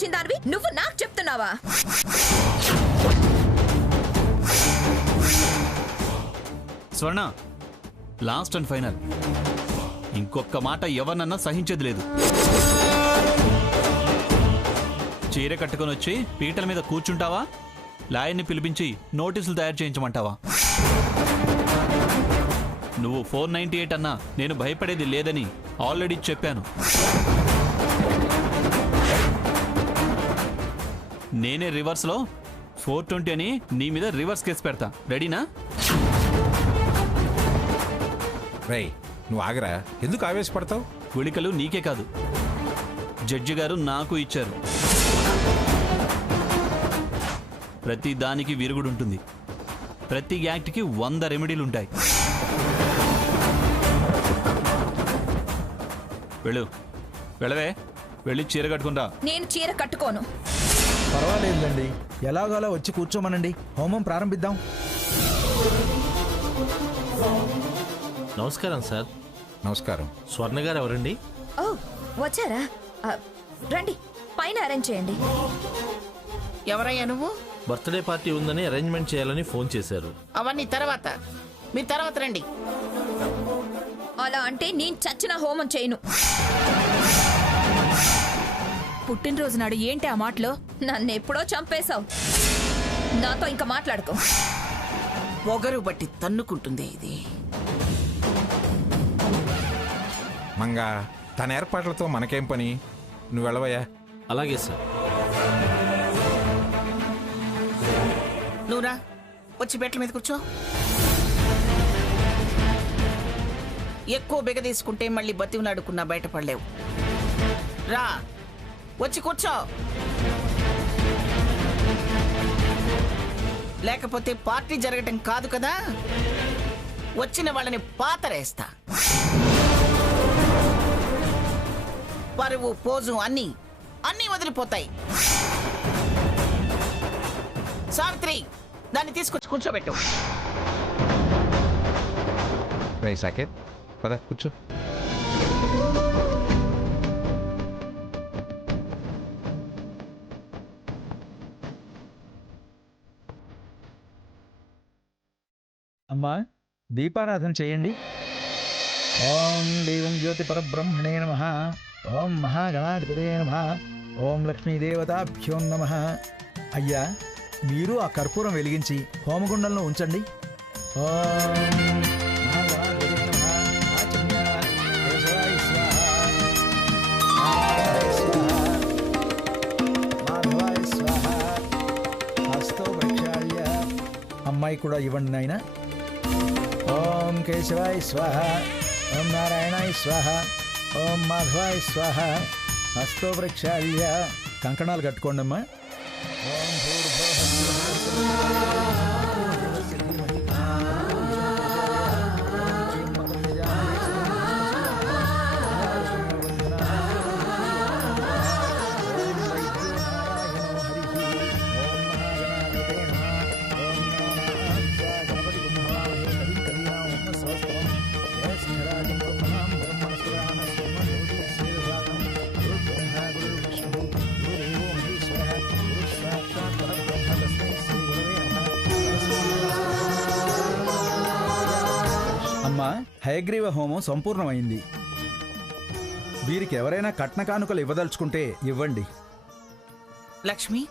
వచ్చిన దానివి నువ్వు నాకు చెప్తున్నావా? స్వర్ణ, లాస్ట్ అండ్ ఫైనల్. ఇంకొక మాట ఎవరినన్నా సహించేది లేదు. చీర కట్టుకొని వచ్చి పీటల మీద కూర్చుంటావా, లాయర్ని పిలిపించి నోటీసులు తయారు చేయించమంటావా? నువ్వు 498 అన్నా నేను భయపడేది లేదని ఆల్రెడీ చెప్పాను. నేనే రివర్స్లో 420 అని నీ మీద రివర్స్ కేసు పెడతా. రెడీనా? రై, నువ్వు ఆగరా, ఎందుకు ఆవేశపడతావు? గుళికలు నీకే కాదు, జడ్జి గారు నాకు ఇచ్చారు. ప్రతి దానికి విరుగుడుంటుంది. ప్రతి యాక్ట్కి 100 రెమెడీలు ఉంటాయి. వెళ్ళవే, వెళ్ళి చీర కట్టుకుంటా. నేను చీర కట్టుకోను. పర్వాలేదండి, ఎలాగోలా వచ్చి కూర్చోమనండి, హోమం ప్రారంభిద్దాం. నమస్కారం సార్. నమస్కారం. స్వర్ణ గారు ఎవరండి? ఓ వచ్చారా? రండి, పైన అరేంజ్ చేయండి. ఎవరయ్యా నువ్వు? బర్త్డే పార్టీ ఉందని అరేంజ్మెంట్ చేయాలని ఫోన్ చేశారు. అవన్నీ తర్వాత, మీరు తర్వాత రండి. అలా అంటే నేను చచ్చిన హోమం చేయను. పుట్టినరోజు నాడు ఏంటి ఆ మాటలో? నన్ను ఎప్పుడో చంపేశావు, నాతో ఇంకా మాట్లాడుకో. పొగరు బట్టి తన్నుకుంటుంది ఇది. మంగా, తన ఏర్పాట్లతో మనకేం పని? నువ్వు వెళ్ళవయ్యా. అలాగే సార్. నువ్వురా, వచ్చి బెట్ల మీద కూర్చో. ఎక్కువ బిగ తీసుకుంటే మళ్ళీ బతివులాడుకున్నా బయటపడలేవు. రా, వచ్చి కూర్చో. లేకపోతే పార్టీ జరగటం కాదు కదా, వచ్చిన వాళ్ళని పాతరేస్తా. పరువు, పోజు అన్నీ వదిలిపోతాయి. సావిత్రి, దాన్ని తీసుకొచ్చి కూర్చోబెట్టు. రై సాకేత్, పద కూర్చో. అమ్మా, దీపారాధన చేయండి. ఓం దేవం జ్యోతి పరబ్రహ్మణే నమః. ఓం మహాగణాధిపతే నమః. ఓం లక్ష్మీదేవతాభ్యో నమః. అయ్యా, మీరు ఆ కర్పూరం వెలిగించి హోమగుండంలో ఉంచండి. ఓం మహాగణాధిపతే నమః. ఆచమ్య కేశవాయ స్వాహా. నారాయణాయ స్వాహా. మాధవాయ స్వాహా. హస్తో ప్రక్షాళ్య. అమ్మాయి కూడా ఇవ్వండి నాయనా. ఓం కేశవాయ స్వాహ. ఓం నారాయణాయ స్వాహ. ఓం మాధవాయ స్వాహ. హస్తో ప్రక్షాళ్య. కంకణాలు కట్టుకోండి అమ్మా. ఓం అమ్మా, హయగ్రీవ హోమం సంపూర్ణమైంది. వీరికి ఎవరైనా కట్న కానుకలు ఇవ్వదలుచుకుంటే ఇవ్వండి. లక్ష్మి,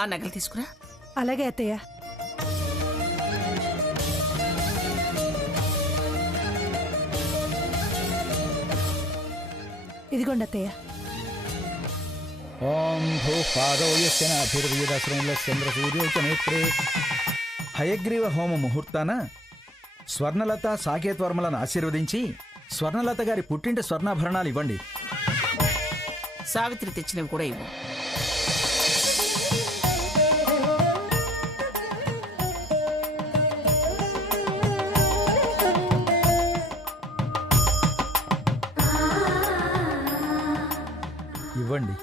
ఆ నగలు తీసుకురా. అలాగే అత్తయ్య. ఇదిగోండి అత్తయ్య. ఓం భూపాదో యస్య నాభిర్వేదశ్రములస్యంద్ర సూర్యౌ చ నేత్రే. హయగ్రీవ హోమ ముహూర్తాన స్వర్ణలత, సాకేత్ వర్మలను ఆశీర్వదించి స్వర్ణలత గారి పుట్టింటి స్వర్ణాభరణాలు ఇవ్వండి. సావిత్రి తెచ్చినవి కూడా ఇవ్వు. ఇవ్వండి.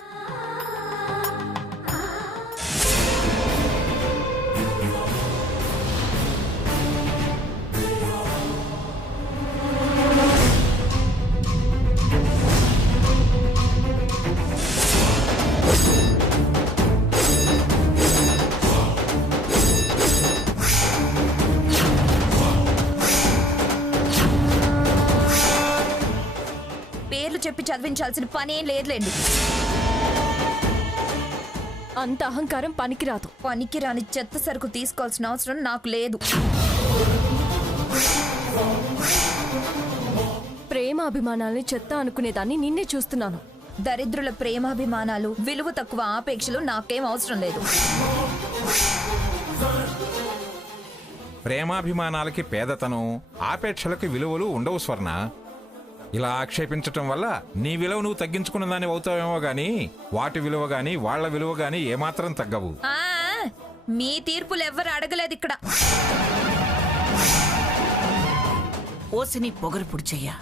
చదివించాల్సిన పని ఏం లేదులేండి. అంత అహంకారం పనికిరాదు. పనికిరాని చెత్త సరుకు తీసుకోవాల్సిన అవసరం నాకు లేదు. ప్రేమ అభిమానాల్ని చెత్త అనుకునేదాన్ని నిన్నే చూస్తున్నాను. దరిద్రుల ప్రేమాభిమానాలు, విలువ తక్కువ ఆపేక్షలు నాకేం అవసరం లేదు. ప్రేమాభిమానాలకి పేదతనం, ఆపేక్షలకి విలువలు ఉండవు స్వర్ణ. ఇలా ఆక్షేపించటం వల్ల నీ విలువ నువ్వు తగ్గించుకున్న దాన్ని అవుతావేమో గాని వాటి విలువ గాని వాళ్ల విలువ గాని ఏమాత్రం తగ్గవు. ఆ, మీ తీర్పులు ఎవ్వరు అడగలేదు ఇక్కడ. ఓసిని పొగరు పుడిచెయ్యా,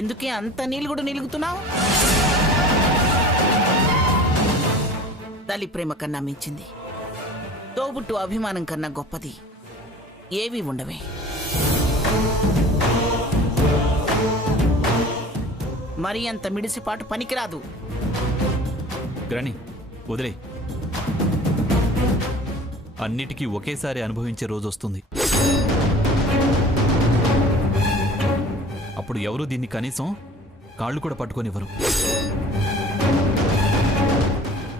ఎందుకే అంత నీలుగుడు నిలుగుతున్నావు? తల్లి ప్రేమ కన్నా మించింది, తోబుట్టు అభిమానం కన్నా గొప్పది ఏవి ఉండవే. మరి అంత మిడిసిపాటు పనికిరాదు. గ్రాని వదిలే, అన్నిటికీ ఒకేసారి అనుభవించే రోజు వస్తుంది. అప్పుడు ఎవరూ దీన్ని కనీసం కాళ్ళు కూడా పట్టుకొనివ్వరు.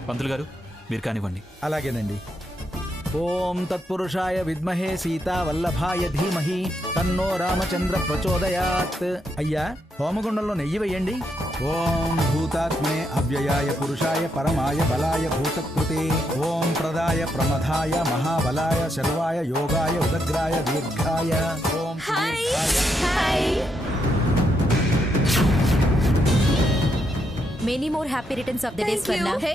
పంతులు గారు, మీరు కానివ్వండి. అలాగేనండి. ఓం తత్పురుషాయ విద్మహే సీతా వల్లభాయ ధీమహి తన్నో రామచంద్ర ప్రచోదయాత్. అయ్యా, హోమగుండంలో నెయ్యి వేయండి. ఓం భూతాత్మే అవ్యయాయ పురుషాయ పరమాయ బలాయ భూతకృతే ఓం ప్రదాయ ప్రమథాయ మహాబలాయ శర్వాయ యోగాయ ఉదగ్రాయ దీర్ఘాయ ఓం many more happy returns of the day Swarna. Hey,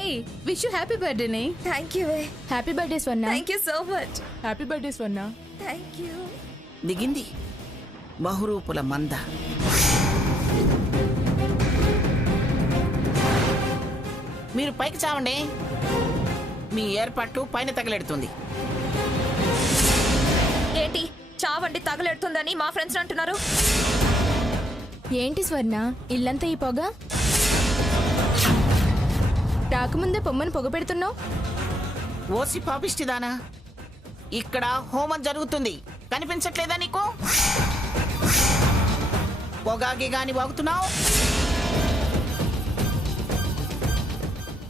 wish you happy birthday నే. Thank you. Happy birthday Swarna. Thank you so much. Happy birthday Swarna. Thank you. దిగింది బహురూపుల మంద. మీరు పైకి చావండి, మీ ఏర్పాట్లు పైన తగలెడుతుంది. ఏంటి చావండి తగలెడుతుందని మా ఫ్రెండ్స్ అంటున్నారు? ఏంటి స్వర్ణ, ఇల్లంతా ఈ పొగ? రాకముందే పొమ్మని పొగ పెడుతున్నావు. ఓసి పాపిష్టిదానా, ఇక్కడ హోమం జరుగుతుంది, కనిపించట్లేదా నీకు? పొగాగి గాని వాగుతున్నావు.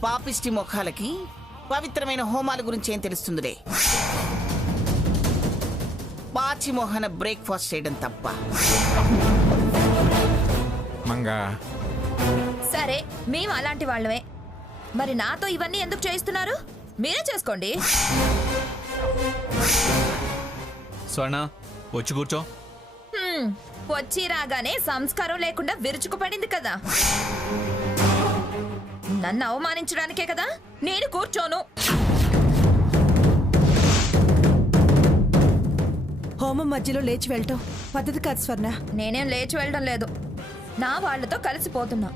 పాపిష్టి ముఖాలకి పవిత్రమైన హోమాల గురించి ఏం తెలుస్తుందిలే. పాచి మోహన బ్రేక్ఫాస్ట్ చేయడం తప్ప. మంగా, సరే, మేము అలాంటి వాళ్ళమే. మరి నాతో ఇవన్నీ ఎందుకు చేయిస్తున్నారు? మీరే చేసుకోండి. స్వర్ణ, వచ్చి కూర్చో. వచ్చి రాగానే సంస్కారం లేకుండా విరుచుకుపడింది కదా. నన్ను అవమానించడానికే కదా నేను కూర్చోను. హోమం మధ్యలో లేచి వెళ్ళటం పద్ధతి కాదు స్వర్ణ. నేనేం లేచి వెళ్ళడం లేదు, నా వాళ్ళతో కలిసిపోతున్నా.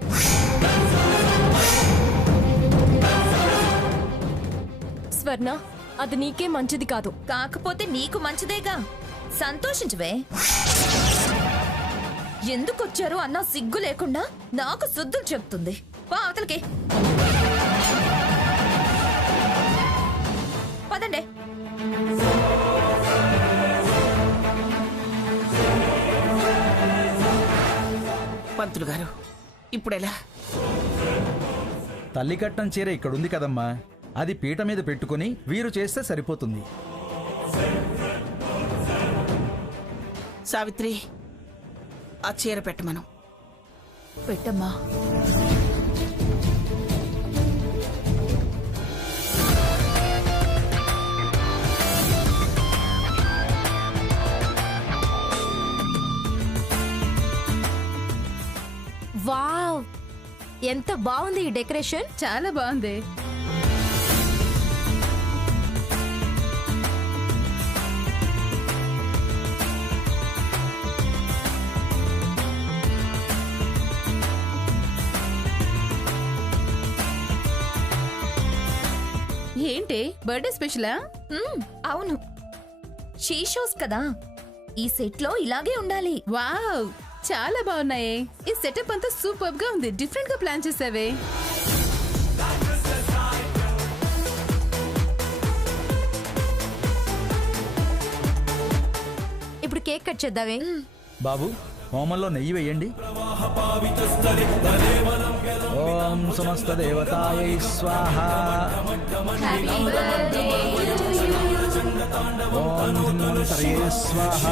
స్వర్ణ, అది నీకే మంచిది కాదు. కాకపోతే నీకు మంచిదేగా, సంతోషించవే. ఎందుకొచ్చారు అన్న సిగ్గు లేకుండా నాకు శుద్ధులు చెప్తుంది. పా అవతలకి పదండి. పంతులు గారు, ఇప్పుడెలా? తల్లి కట్నం చీర ఇక్కడుంది కదమ్మా, అది పీట మీద పెట్టుకుని వీరు చేస్తే సరిపోతుంది. సావిత్రి, ఆ చీర పెట్టమను. పెట్టమ్మా. వావ్, ఎంత బాగుంది ఈ డెకరేషన్. చాలా బాగుంది. ఏంటి బర్త్డే స్పెషలా? అవును, షీ షోస్ కదా, ఈ సెట్ లో ఇలాగే ఉండాలి. వావ్, చాలా బాగున్నాయి. ఈ సెటప్ అంతా సూపర్ గా ఉంది. డిఫరెంట్ గా ప్లాన్ చేసావే. ఇప్పుడు కేక్ కట్ చేద్దామే. బాబు, హోమంలో నెయ్యి వేయండి. ఓం సమస్త దేవతాయై స్వాహ. ఓం ధన్వంతరయే స్వాహ.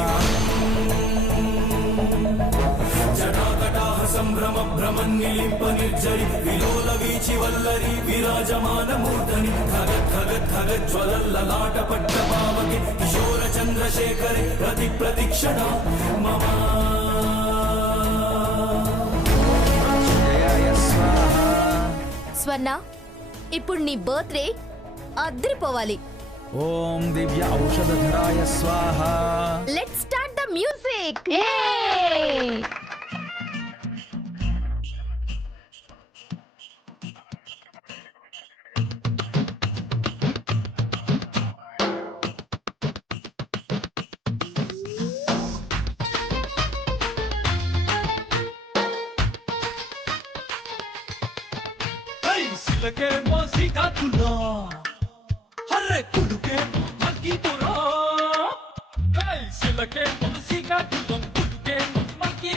జయాయ స్వాహ. స్వర్ణ ఇప్పుడు నీ బర్త్డే అద్దరిపోవాలి. ఓం దివ్య ఔషధధరాయ స్వాహ. Let's start the music. సిలకే మోసికా తులా హర్రే కుడుకే మల్కి తురా సిలకే మోసికా తులా కుడుకే మల్కి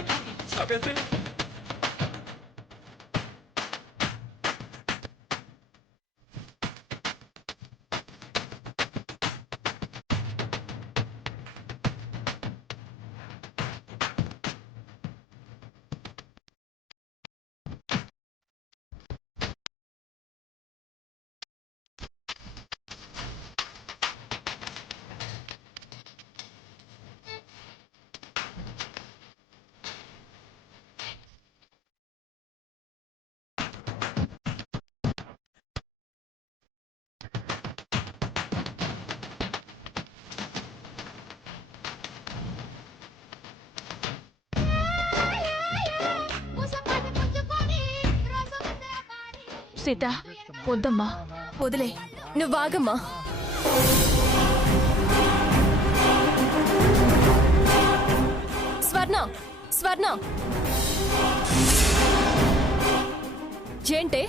సబెతే సీత వద్దమ్మా, వదిలే. నువ్వు ఆగమ్మా. స్వర్ణ స్వర్ణ ఏంటే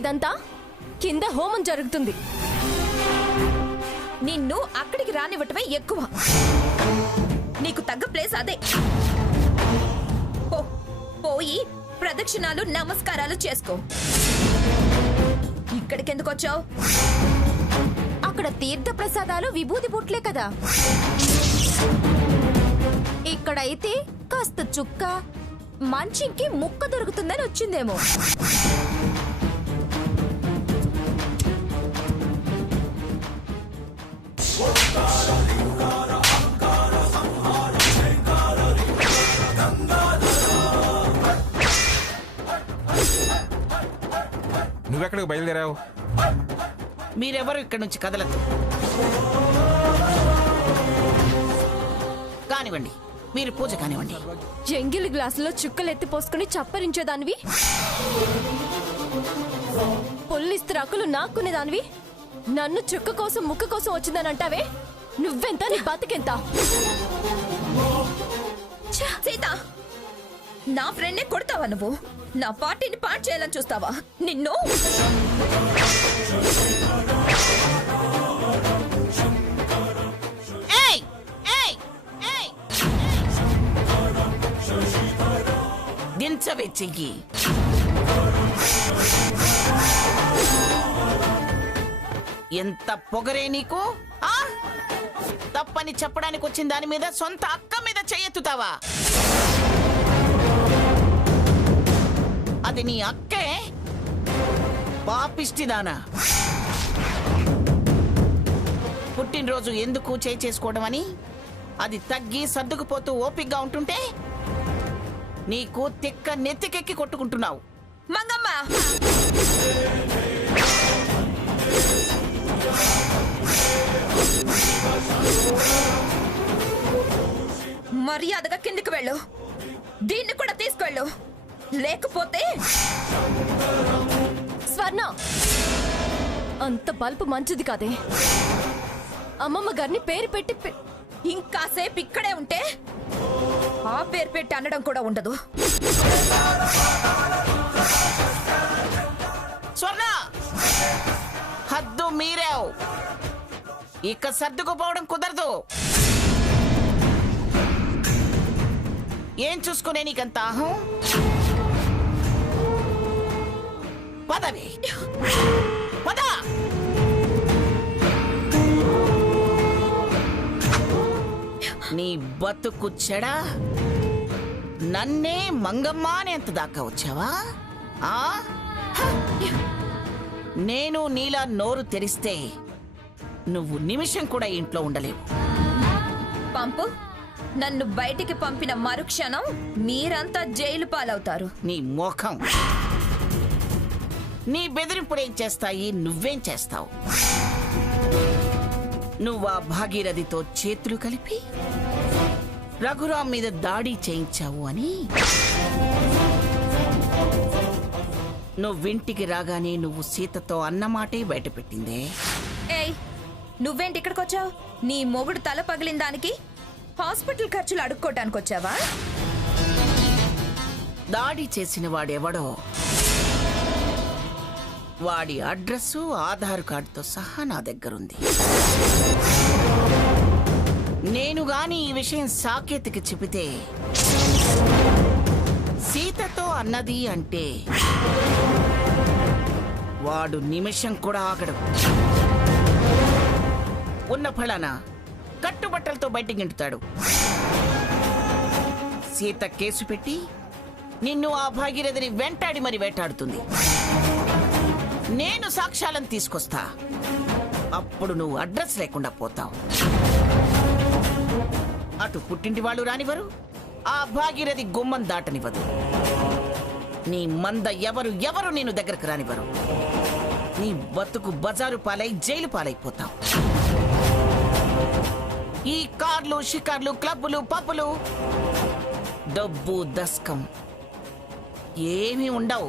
ఇదంతా? కింద హోమం జరుగుతుంది. నిన్ను అక్కడికి రానివ్వటమే ఎక్కువ. నీకు తగ్గ ప్లేస్ అదే. పోయి ప్రదక్షిణాలు నమస్కారాలు చేసుకో. ఇక్కడికెందుకు వచ్చావు? అక్కడ తీర్థ ప్రసాదాలు విభూతి పుట్లే కదా. ఇక్కడైతే కాస్త చుక్క మంచికి ముక్క దొరుకుతుందని వచ్చిందేమో. నువ్వెక్కడికి బయలుదేరావు? మీరెవరు ఇక్కడ నుంచి కదలద్దు. కానివ్వండి, మీరు పూజ కానివ్వండి. జంగిల్ గ్లాసులో చుక్కలు ఎత్తి పోసుకుని చప్పరించేదానివి, పొల్లిస్త్రాకులు నాక్కునేదానివి, నన్ను చుక్క కోసం ముక్క కోసం వచ్చిందని అంటావే. నువ్వెంత, నీ బతికెంత? సీత, నా ఫ్రెండ్నే కొడతావా నువ్వు? నా పార్టీని పాడు చేయాలని చూస్తావా? నిన్ను దించవే చెయ్యి. ఎంత పొగరే నీకు? తప్పని చెప్పడానికి వచ్చిన దాని మీద సొంత అక్క మీద చెయ్యెత్తుతావా? అది నీ అక్కే? పాపిష్టిదానా. పుట్టినరోజు ఎందుకు చేసుకోవడం అని అది తగ్గి సర్దుకుపోతూ ఓపిగ్గా ఉంటుంటే నీకు తిక్క నెత్తికెక్కి కొట్టుకుంటున్నావు. మంగమ్మ, మర్యాదగా కిందికి వెళ్ళు. దీన్ని కూడా తీసుకెళ్ళు, లేకపోతే. స్వర్ణ, అంత బల్బు మంచిది కాదే. అమ్మమ్మ గారిని పేరు పెట్టి ఇంకాసేపు ఇక్కడే ఉంటే ఆ పేరు పెట్టి అనడం కూడా ఉండదు. స్వర్ణ, హద్దు మీరావు. ఇక సర్దుకుపోవడం కుదరదు. ఏం చూసుకునే నీకంత అహం? పదవి పద. నీ బతుకు చెడా నన్నే మంగమ్మ అనేంత దాకా వచ్చావా? ఆ? హ! నేను నీలా నోరు తెరిస్తే నువ్వు నిమిషం కూడా ఇంట్లో ఉండలేవు. పంపు. నన్ను బయటికి పంపిన మరుక్షణం మీరంతా జైలు పాలవుతారు. నీ మోఖం. నీ బెదిరింపుడేం చేస్తాయి? నువ్వేం చేస్తావు? నువ్వా భాగీరథితో చేతులు కలిపి రఘురాం మీద దాడి చేయించావు అని నువ్వింటికి రాగానే నువ్వు సీతతో అన్నమాటే బయటపెట్టిందే. ఏయ్, నువ్వేంటి ఇక్కడికి వచ్చావు? నీ మొగుడు తల పగిలిన దానికి హాస్పిటల్ ఖర్చులు అడుక్కోటానికి వచ్చావా? దాడి చేసిన వాడెవడో వాడి అడ్రస్సు ఆధార్ కార్డుతో సహా నా దగ్గరుంది. నేను గాని ఈ విషయం సాకేత్కి చెబితే సీతతో అన్నది అంటే వాడు నిమిషం కూడా ఆగడు. ఉన్న ఫలానా కట్టుబట్టలతో బయటికి గెంటుతాడు. సీత కేసు పెట్టి నిన్ను ఆ భాగీరథిని వెంటాడి మరి వేటాడుతుంది. నేను సాక్ష్యాలను తీసుకొస్తా. అప్పుడు నువ్వు అడ్రస్ లేకుండా పోతావు. అటు పుట్టింటి వాళ్ళు రానివ్వరు, ఆ భాగీరథి గుమ్మం దాటనివ్వదు. నీ మంద ఎవరు నేను దగ్గరకు రానివ్వరు. నీ బతుకు బజారు పాలై జైలు పాలైపోతావు. ఈ కార్లు, షికార్లు, క్లబ్బులు, పబ్బులు, డబ్బు, దస్కం ఏమీ ఉండవు.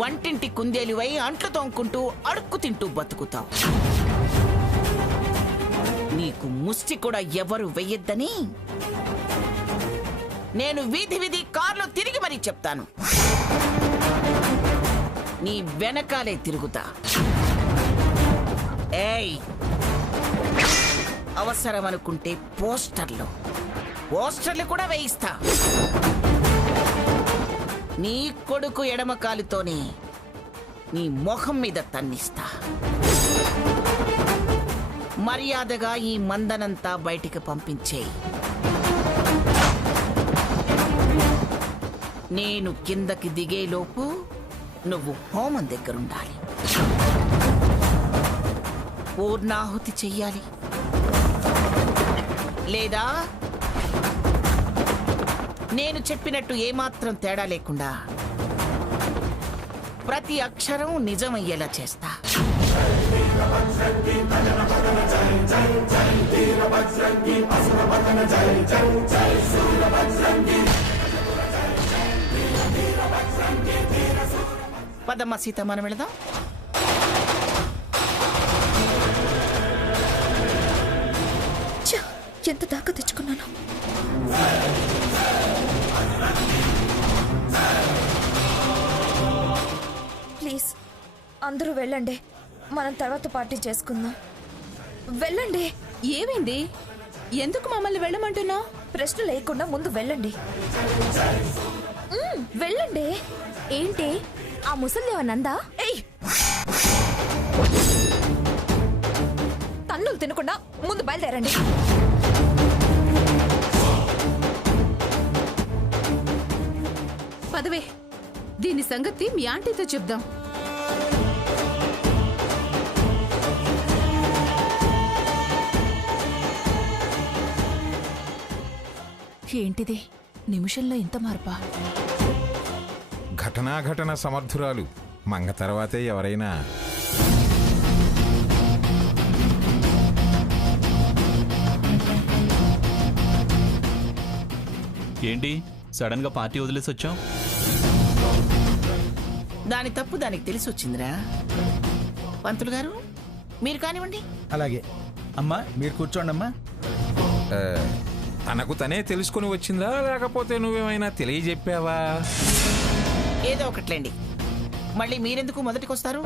వంటింటి కుందేలువై అంట్లు తోముకుంటూ అడుక్కు తింటూ బతుకుతావు. నీకు ముష్టి కూడా ఎవరు వెయ్యొద్దని నేను వీధి వీధి కార్లు తిరిగి మరీ చెప్తాను. నీ వెనకాలే తిరుగుతా. ఏయ్, అవసరం అనుకుంటే పోస్టర్లు కూడా వేయిస్తా. నీ కొడుకు ఎడమ కాలుతోనే నీ మొహం మీద తన్నిస్తా. మర్యాదగా ఈ మందనంతా బయటికి పంపించేయి. నేను కిందకి దిగేలోపు నువ్వు హోమం దగ్గరుండాలి. పూర్ణాహుతి చెయ్యాలి. లేదా నేను చెప్పినట్టు ఏమాత్రం తేడా లేకుండా ప్రతి అక్షరం నిజమయ్యేలా చేస్తా. పదమ్మ సీత, మనం వెళదాం. ఎంత దాకా తెచ్చుకున్నాను. ప్లీజ్ అందరూ వెళ్ళండి. మనం తర్వాత పార్టీ చేసుకుందాం. వెళ్ళండి. ఏమైంది? ఎందుకు మమ్మల్ని వెళ్ళమంటున్నావు? ప్రశ్న లేకుండా ముందు వెళ్ళండి. వెళ్ళండి. ఏంటి ఆ ముసలిదేవ నందా? ఏయ్, తన్నులు తినకుండా ముందు బయలుదేరండి. పదవే, దీని సంగతి మీ ఆంటీతో చెప్దాం. ఏంటిది నిమిషంలో ఇంత మార్పా? ఘటనా సమర్థురాలు మంగ తర్వాతే ఎవరైనా. ఏంటి సడన్ గా పార్టీ వదిలేసి వచ్చాం? దాని తప్పు దానికి తెలిసి వచ్చిందిరా. పంతులు గారు, మీరు కానివ్వండి. అలాగే అమ్మా, మీరు కూర్చోండి అమ్మా. తనకు తనే తెలుసుకుని వచ్చిందా, లేకపోతే నువ్వేమైనా తెలియజెప్పావా? ఏదో ఒకట్లేండి. మళ్ళీ మీరెందుకు మొదటికొస్తారు?